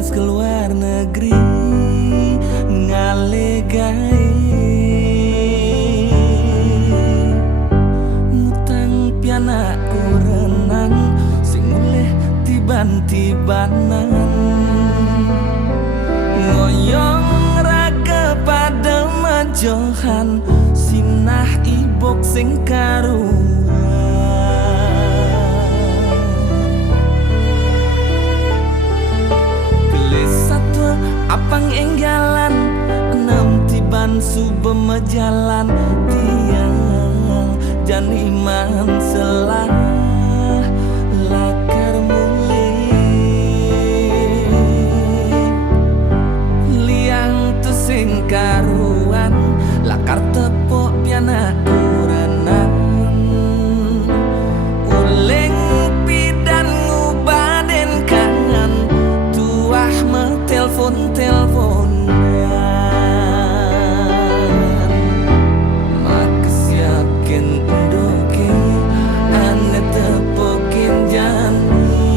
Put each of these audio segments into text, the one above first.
tugas ke luar negeri ngalegai ngutang pianakku renang sing mulih tiban-tibanan ngoyong raga pada majohan sinah ibok sing karuan apang enggalan enam tiban subem jalan tiang jan iman selah lakar mulih liang tu sing karuan lakar tepok piana uranan uleng pidan ngubaden kangen tuah telepon maka siakin undoke ane tepokin jani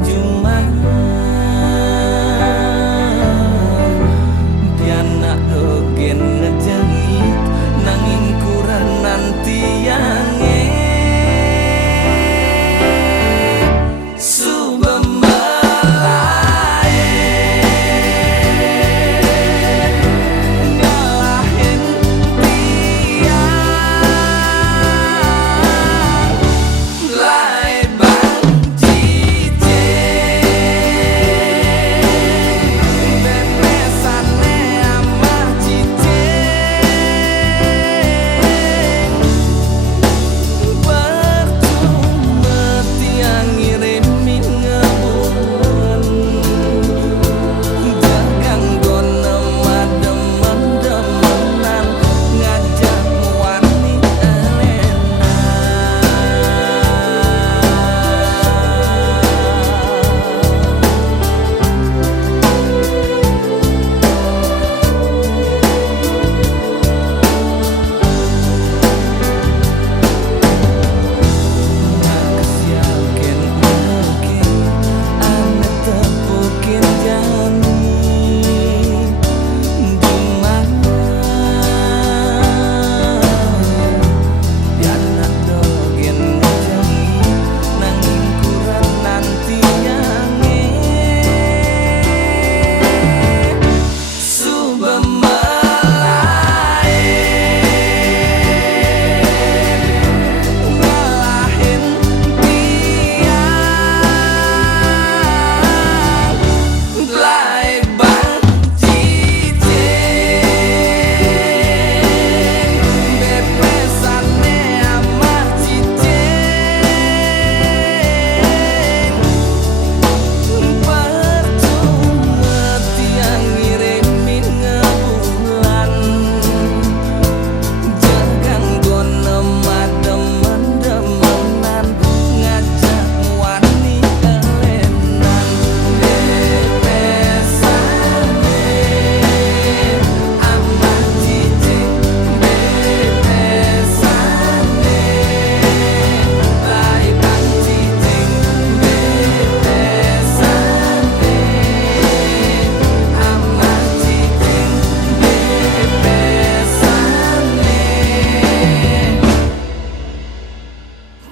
cuma pianak dogen ngejengit nanging kurang nanti yang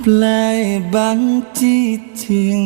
Play bang cicing